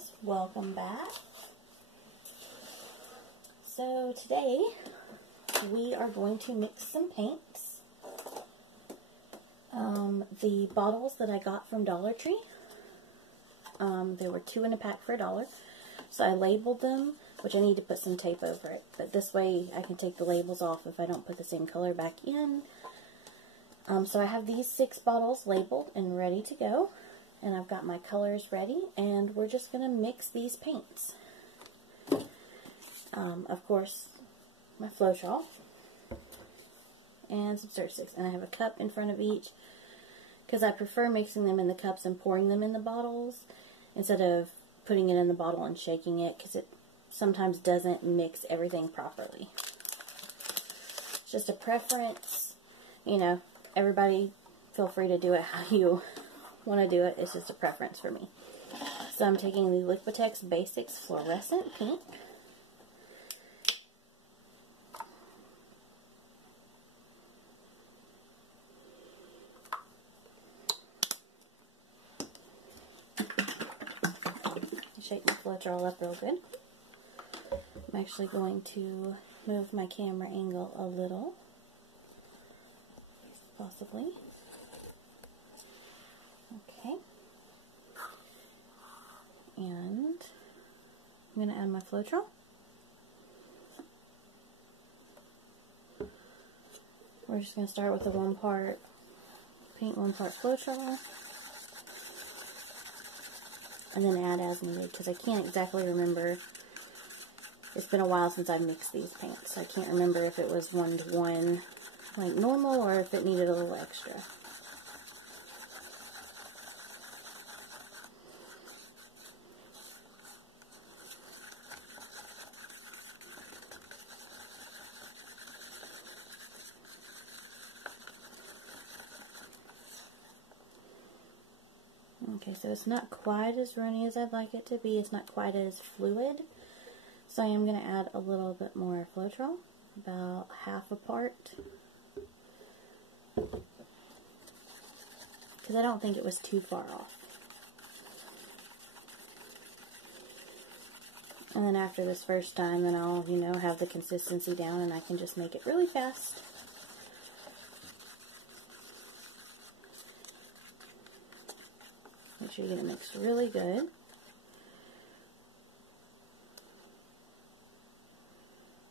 guys, welcome back. So today we are going to mix some paints. The bottles that I got from Dollar Tree, there were 2 in a pack for $1. So I labeled them, which I need to put some tape over it, but this way I can take the labels off if I don't put the same color back in. So I have these 6 bottles labeled and ready to go. And I've got my colors ready, and we're just going to mix these paints. Of course, my Floetrol and some stir sticks. And I have a cup in front of each, because I prefer mixing them in the cups and pouring them in the bottles instead of putting it in the bottle and shaking it, because it sometimes doesn't mix everything properly. It's just a preference. You know, everybody feel free to do it how you want to do it. It's just a preference for me. So I'm taking the Liquitex Basics Fluorescent Pink. Shake my Floetrol up real good. I'm actually going to move my camera angle a little, possibly. Okay. And I'm going to add my Floetrol. We're just going to start with the 1 part paint, 1 part Floetrol. And then add as needed, because I can't exactly remember. It's been a while since I've mixed these paints. I can't remember if it was 1-to-1 like normal or if it needed a little extra. Okay, so it's not quite as runny as I'd like it to be. It's not quite as fluid. So I am going to add a little bit more Floetrol, about half a part. Because I don't think it was too far off. And then after this first time, then I'll, you know, have the consistency down and I can just make it really fast. Make sure you get it mixed really good.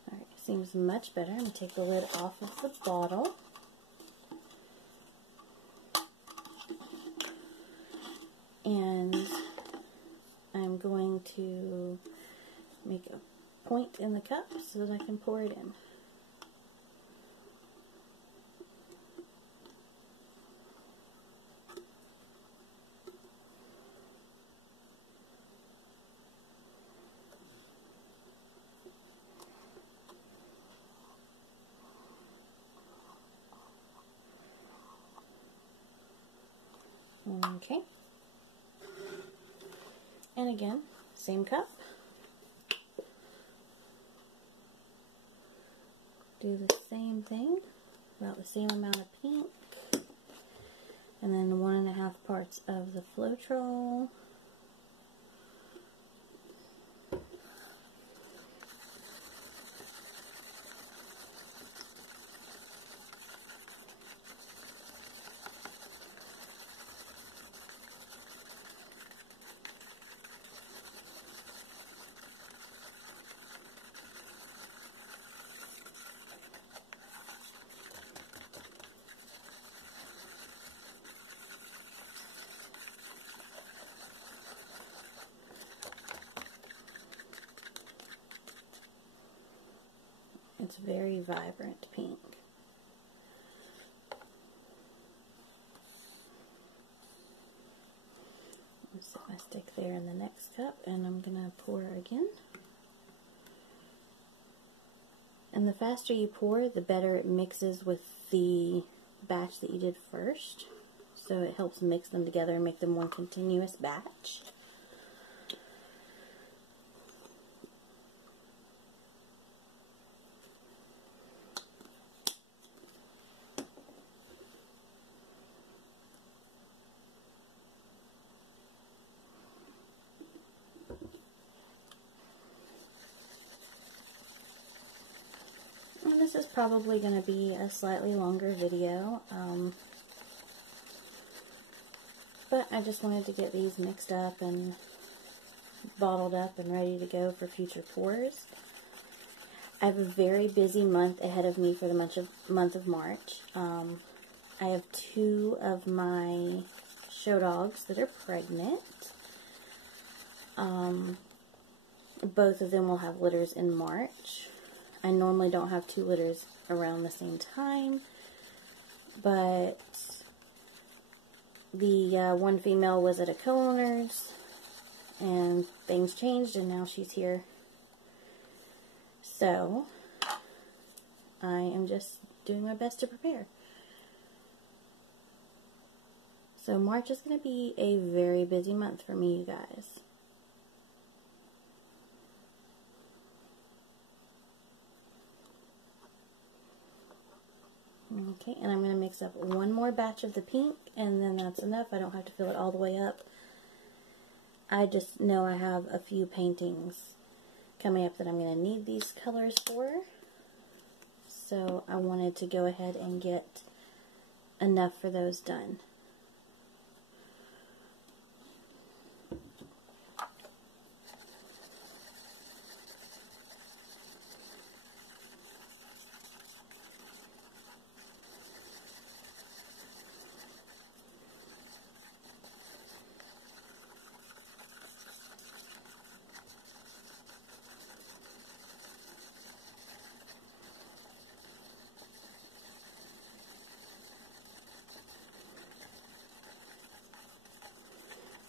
Alright, seems much better. I'm going to take the lid off of the bottle. And I'm going to make a point in the cup so that I can pour it in. Okay. And again, same cup. Do the same thing, about the same amount of pink. And then 1.5 parts of the Floetrol. It's very vibrant pink. I'll set my stick there in the next cup, and I'm going to pour again. And the faster you pour, the better it mixes with the batch that you did first. So it helps mix them together and make them one continuous batch. this is probably going to be a slightly longer video, but I just wanted to get these mixed up and bottled up and ready to go for future pours. I have a very busy month ahead of me for the month of March. I have 2 of my show dogs that are pregnant. Both of them will have litters in March. I normally don't have 2 litters around the same time, but the one female was at a co-owner's, and things changed, and now she's here. So, I am just doing my best to prepare. So, March is going to be a very busy month for me, you guys. Okay, and I'm going to mix up one more batch of the pink, and then that's enough. I don't have to fill it all the way up. I just know I have a few paintings coming up that I'm going to need these colors for. So I wanted to go ahead and get enough for those done.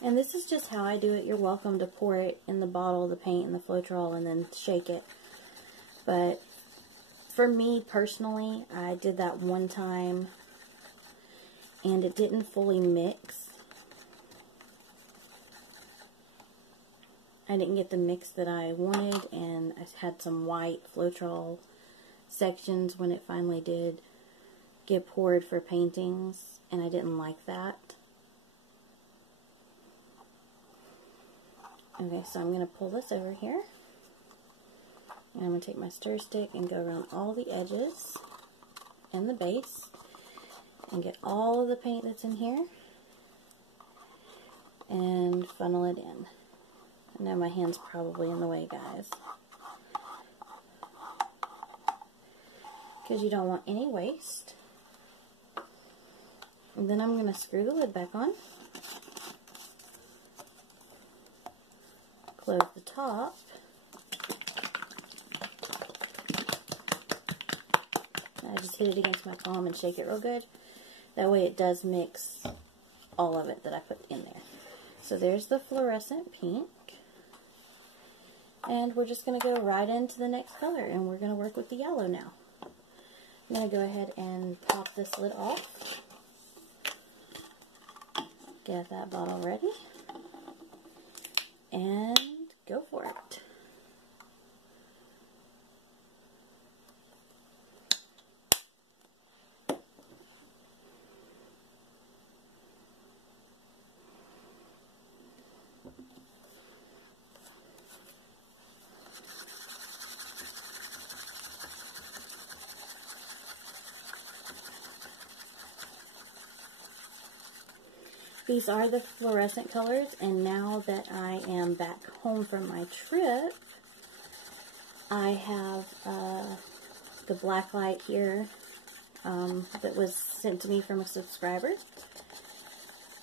And this is just how I do it. You're welcome to pour it in the bottle, the paint, and the Floetrol, and then shake it. But for me personally, I did that one time, and it didn't fully mix. I didn't get the mix that I wanted, and I had some white Floetrol sections when it finally did get poured for paintings, and I didn't like that. Okay, so I'm going to pull this over here, and I'm going to take my stir stick and go around all the edges and the base and get all of the paint that's in here and funnel it in. I know my hand's probably in the way, guys, because you don't want any waste. And then I'm going to screw the lid back on. Close the top. I just hit it against my palm and shake it real good. That way it does mix all of it that I put in there. So there's the fluorescent pink. And we're just going to go right into the next color, and we're going to work with the yellow now. I'm going to go ahead and pop this lid off. Get that bottle ready. And go for it. These are the fluorescent colors, and now that I am back home from my trip, I have the blacklight here that was sent to me from a subscriber,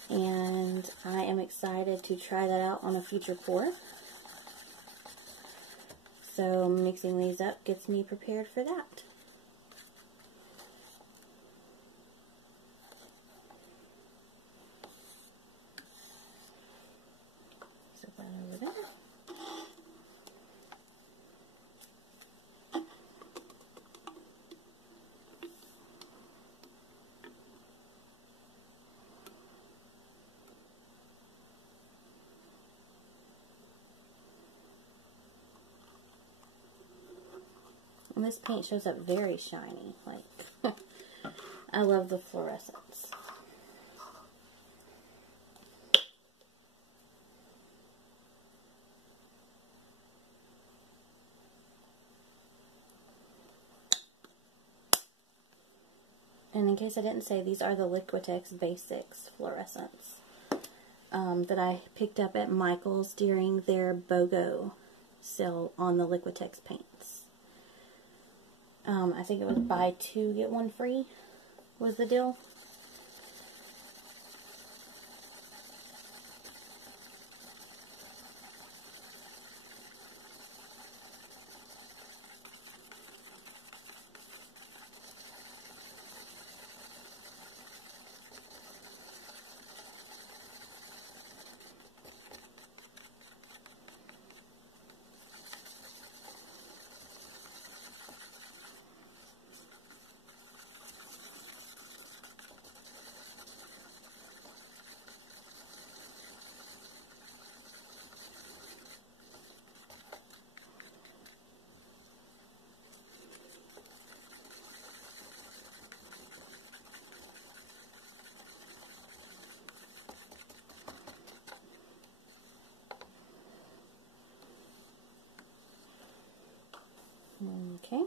and I am excited to try that out on a future pour. So mixing these up gets me prepared for that. Over there. And this paint shows up very shiny. Like, I love the fluorescence. And in case I didn't say, these are the Liquitex Basics Fluorescents that I picked up at Michael's during their BOGO sale on the Liquitex paints. I think it was buy two, get one free was the deal. Okay.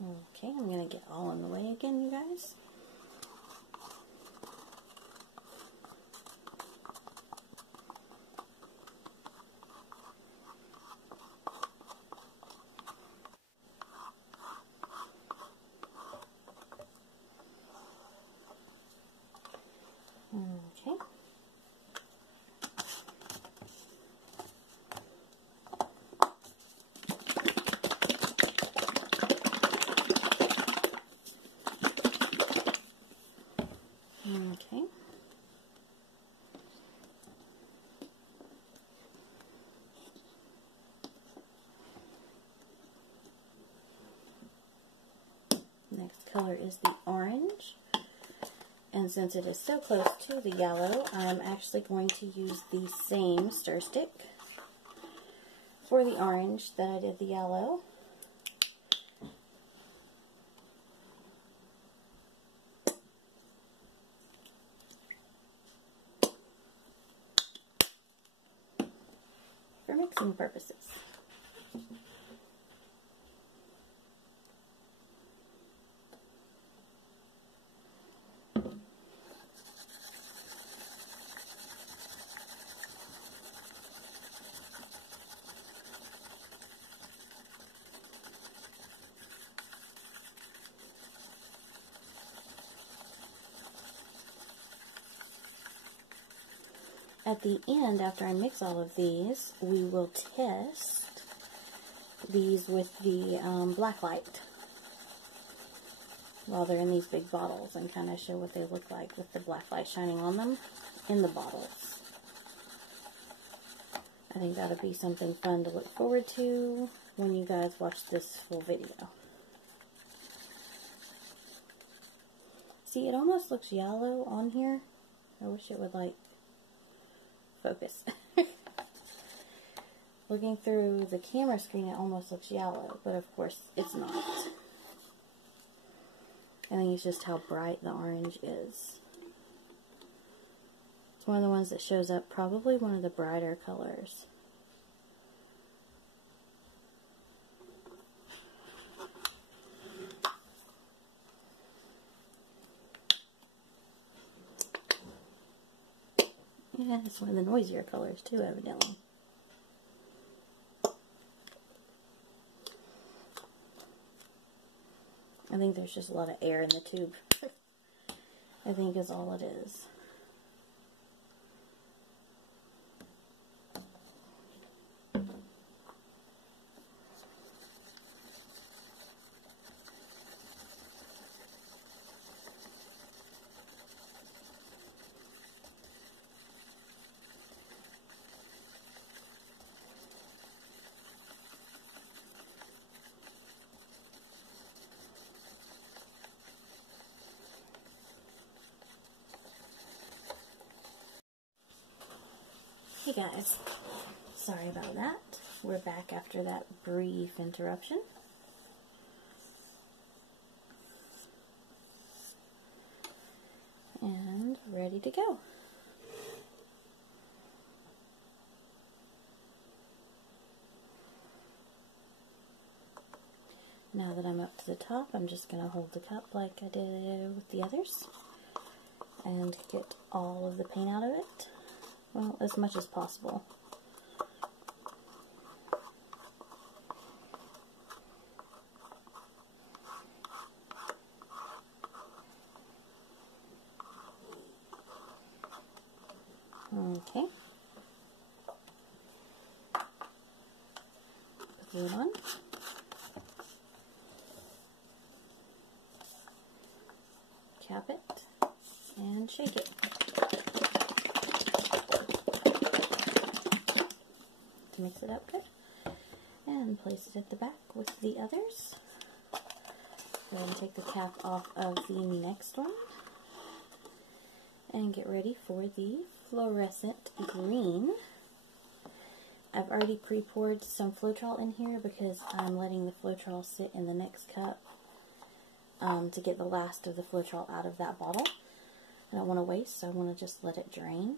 Okay, I'm going to get all in the way again, you guys. Okay. Okay. Next color is the orange. And since it is so close to the yellow, I'm actually going to use the same stir stick for the orange that I did the yellow. For mixing purposes. At the end, after I mix all of these, we will test these with the blacklight while they're in these big bottles and kind of show what they look like with the blacklight shining on them in the bottles. I think that'll be something fun to look forward to when you guys watch this full video. See, it almost looks yellow on here. I wish it would like focus. Looking through the camera screen, it almost looks yellow, but of course it's not. I think it's just how bright the orange is. It's one of the ones that shows up, probably one of the brighter colors. Yeah, it's one of the noisier colors too, evidently. I think there's just a lot of air in the tube. I think is all it is. Hey guys, sorry about that. We're back after that brief interruption. And ready to go. Now that I'm up to the top, I'm just going to hold the cup like I did with the others and get all of the paint out of it. Well, as much as possible. Okay. Glue it on. Cap it and shake it. Mix it up good and place it at the back with the others. Then take the cap off of the next one and get ready for the Fluorescent Green. I've already pre-poured some Floetrol in here because I'm letting the Floetrol sit in the next cup to get the last of the Floetrol out of that bottle. I don't want to waste, so I want to just let it drain.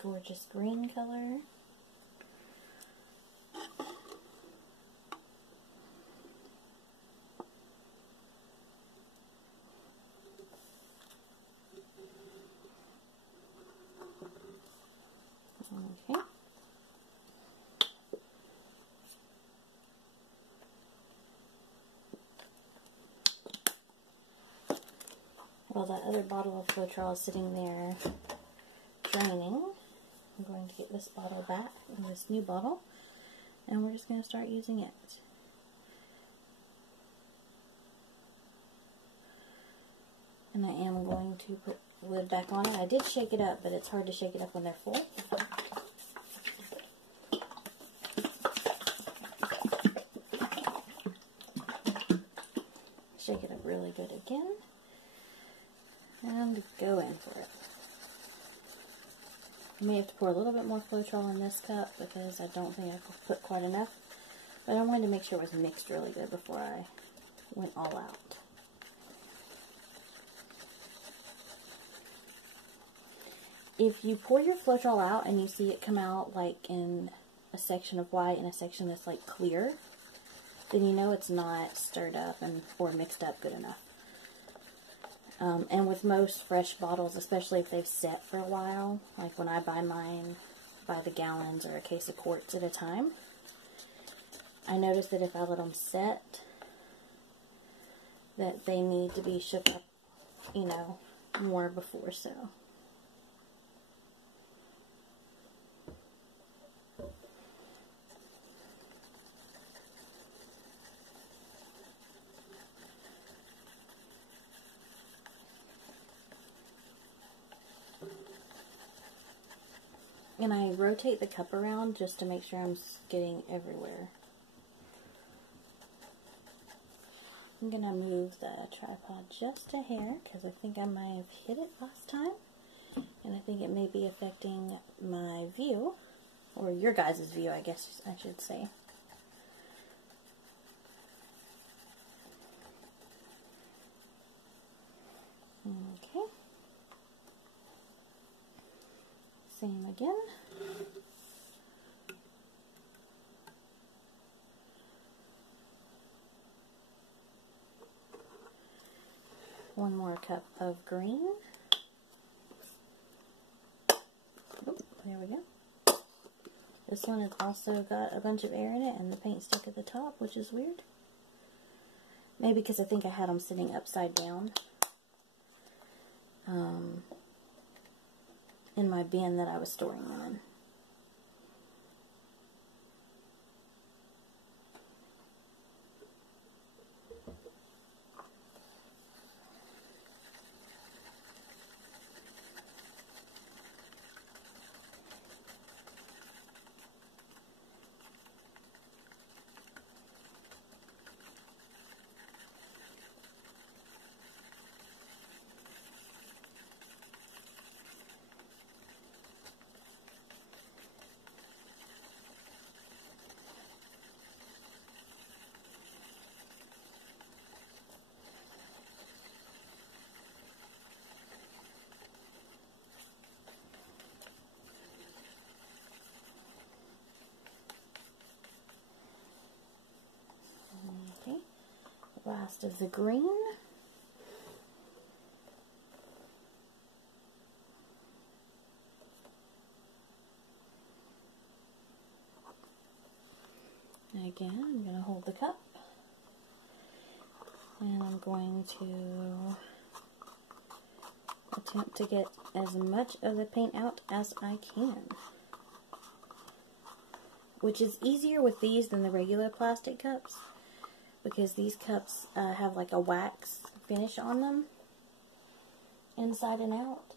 Gorgeous green color. Okay. While that other bottle of Floetrol is sitting there draining, I'm going to get this bottle back, this new bottle, and we're just going to start using it. And I am going to put the lid back on it. I did shake it up, but it's hard to shake it up when they're full. Shake it up really good again, and go in for it. I may have to pour a little bit more Floetrol in this cup because I don't think I put quite enough. But I wanted to make sure it was mixed really good before I went all out. If you pour your Floetrol out and you see it come out like in a section of white and a section that's like clear, then you know it's not stirred up or mixed up good enough. And with most fresh bottles, especially if they've set for a while, like when I buy mine by the gallons or a case of quarts at a time, I notice that if I let them set, that they need to be shook up you know, more before, so. And I rotate the cup around just to make sure I'm getting everywhere. I'm going to move the tripod just a hair because I think I might have hit it last time. And I think it may be affecting my view, or your guys' view, I guess I should say. Okay. Same again. One more cup of green. Oh, there we go. This one has also got a bunch of air in it and the paint stuck at the top, which is weird. Maybe because I think I had them sitting upside down in my bin that I was storing them in. Okay, last of the green. Again, I'm going to hold the cup, and I'm going to attempt to get as much of the paint out as I can. Which is easier with these than the regular plastic cups, because these cups have like a wax finish on them, inside and out.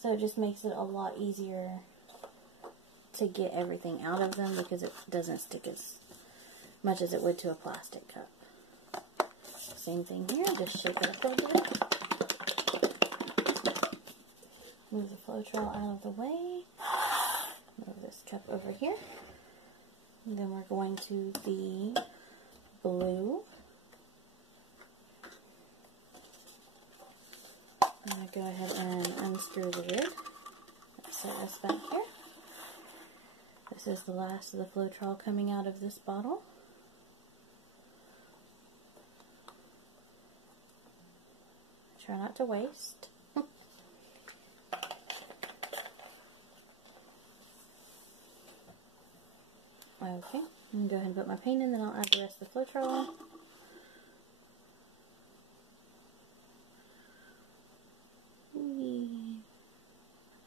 So it just makes it a lot easier to get everything out of them, because it doesn't stick as much as it would to a plastic cup. Same thing here, just shake it up a little bit. Move the Floetrol out of the way. Move this cup over here. And then we're going to the blue. I'm going to go ahead and unscrew the lid. Let's set this back here. This is the last of the Floetrol coming out of this bottle. Try not to waste. Okay, I'm going to go ahead and put my paint in, then I'll add the rest of the Floetrol.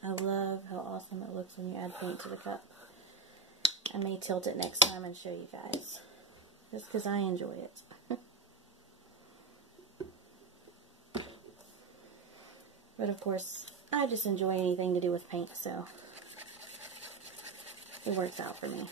I love how awesome it looks when you add paint to the cup. I may tilt it next time and show you guys, just because I enjoy it. But of course, I just enjoy anything to do with paint, so it works out for me.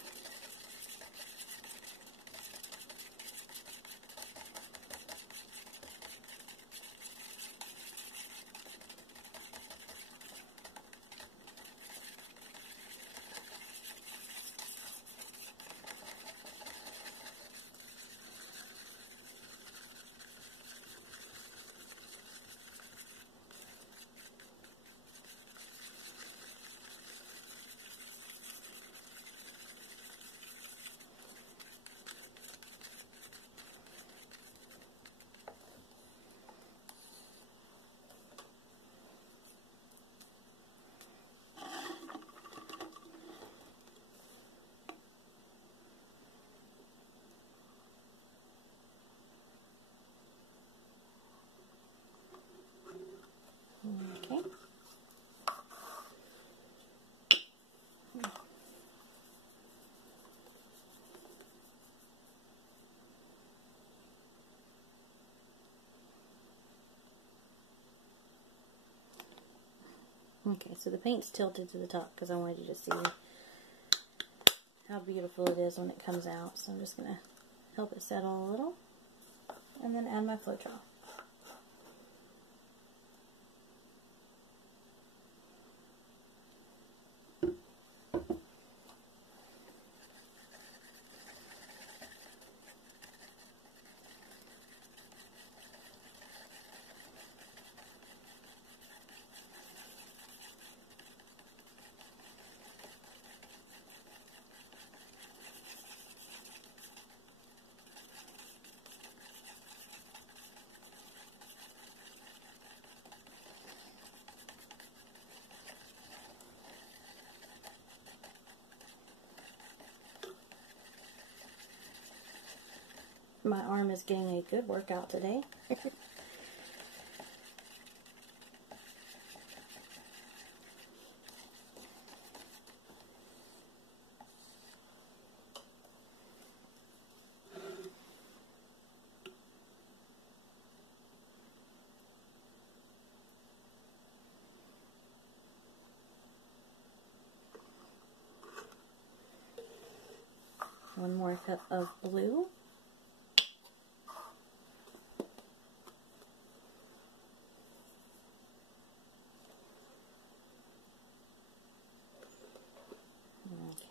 Okay, so the paint's tilted to the top because I wanted you to see how beautiful it is when it comes out. So I'm just going to help it settle a little and then add my Floetrol. My arm is getting a good workout today. One more cup of blue.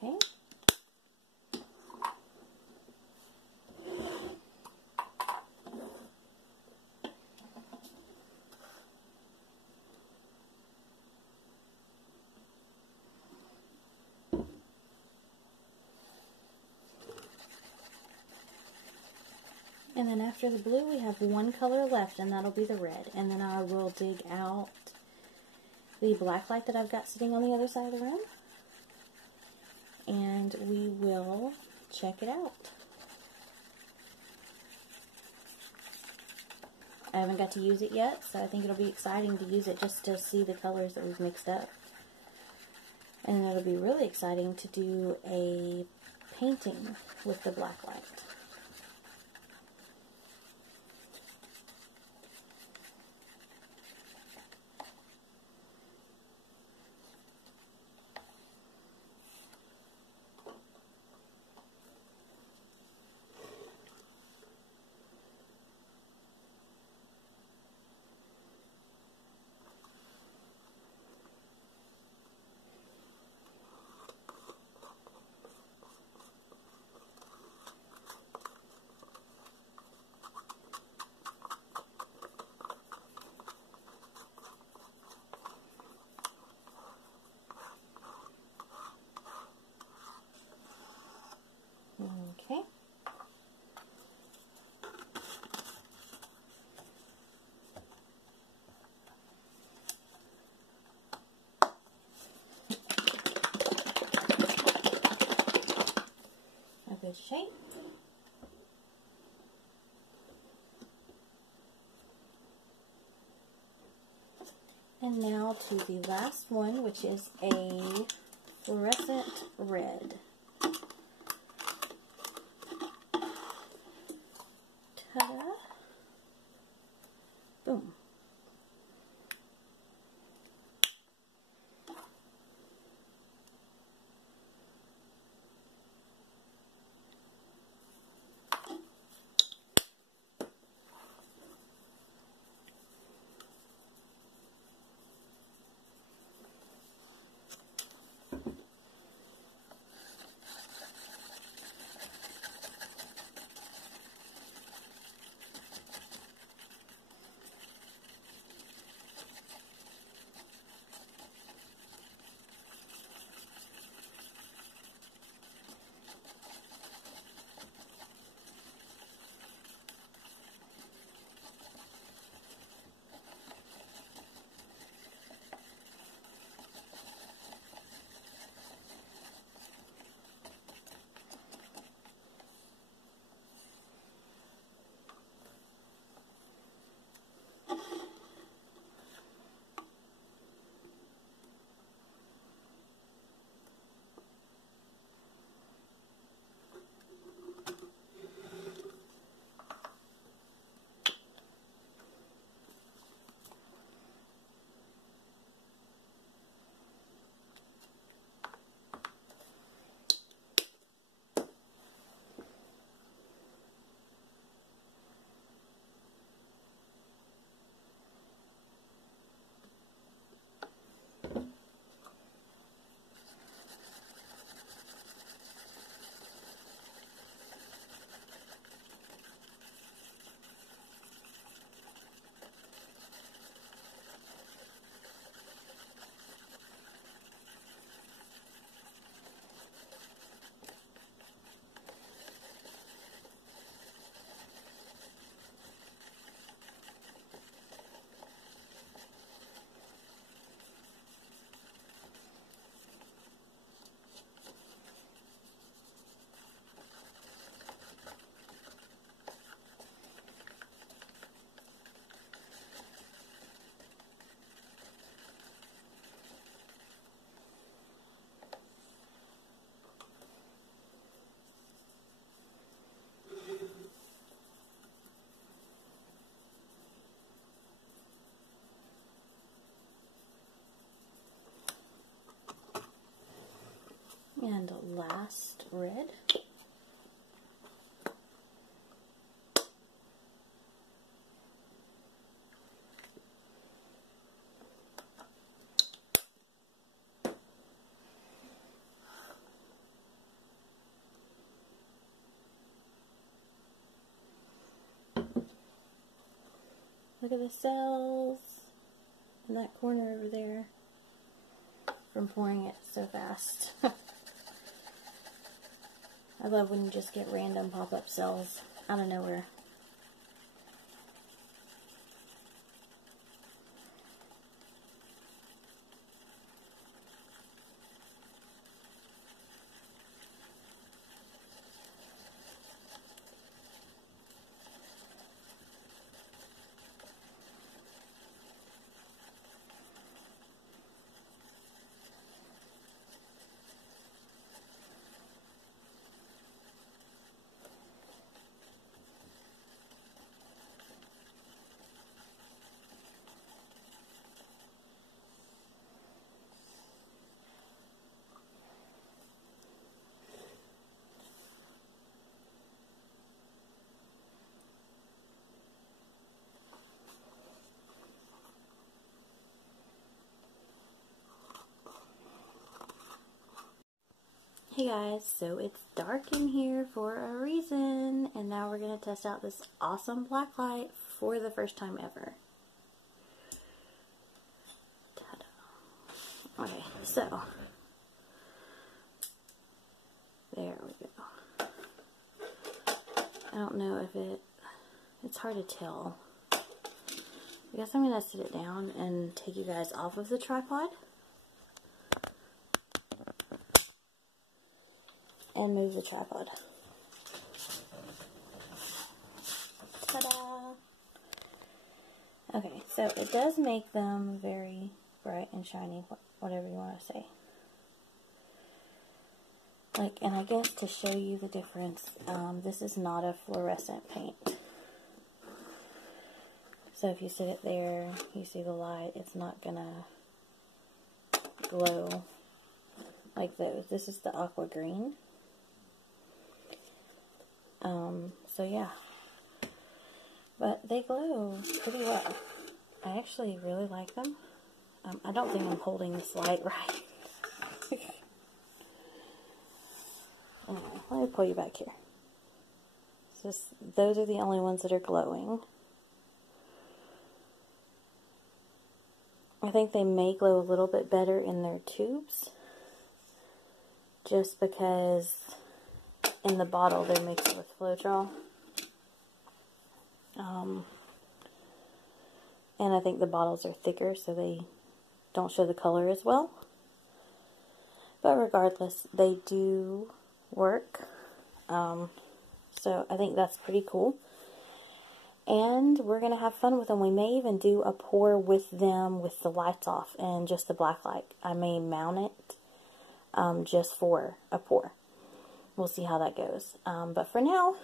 Okay. And then after the blue, we have one color left, and that'll be the red. And then I will dig out the blacklight that I've got sitting on the other side of the room. And we will check it out. I haven't got to use it yet, so I think it'll be exciting to use it just to see the colors that we've mixed up. And it'll be really exciting to do a painting with the blacklight. Okay. A good shape. And now to the last one, which is a fluorescent red. Ta-da! Boom. last red. Look at the cells in that corner over there from pouring it so fast. I love when you just get random pop-up cells out of nowhere. Hey guys, so it's dark in here for a reason, and now we're going to test out this awesome black light for the first time ever. Ta-da. Okay, so, there we go. I don't know if it's hard to tell. I guess I'm going to sit it down and take you guys off of the tripod. And move the tripod. Ta-da! Okay, so it does make them very bright and shiny, whatever you want to say. Like, and I guess to show you the difference, this is not a fluorescent paint. So if you sit it there, you see the light, it's not gonna glow like those. This is the aqua green. So yeah, but they glow pretty well. I actually really like them. I don't think I'm holding this light right. Let me pull you back here. So those are the only ones that are glowing. I think they may glow a little bit better in their tubes, just because in the bottle they're mixed with Floetrol. And I think the bottles are thicker, so they don't show the color as well. But regardless, they do work. So I think that's pretty cool. And we're going to have fun with them. We may even do a pour with them with the lights off and just the black light. I may mount it just for a pour. We'll see how that goes. But for now,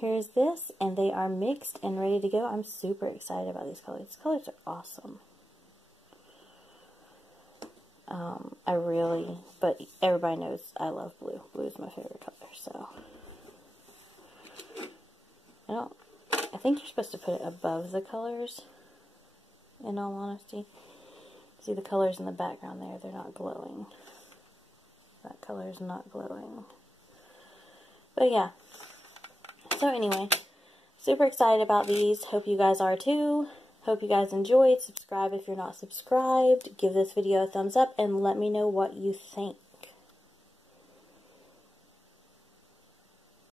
here's this, and they are mixed and ready to go. I'm super excited about these colors. These colors are awesome. But everybody knows I love blue. Blue is my favorite color, so. I think you're supposed to put it above the colors, in all honesty. See the colors in the background there, they're not glowing. That color is not glowing. But yeah. So anyway, super excited about these. Hope you guys are too. Hope you guys enjoyed. Subscribe if you're not subscribed. Give this video a thumbs up and let me know what you think.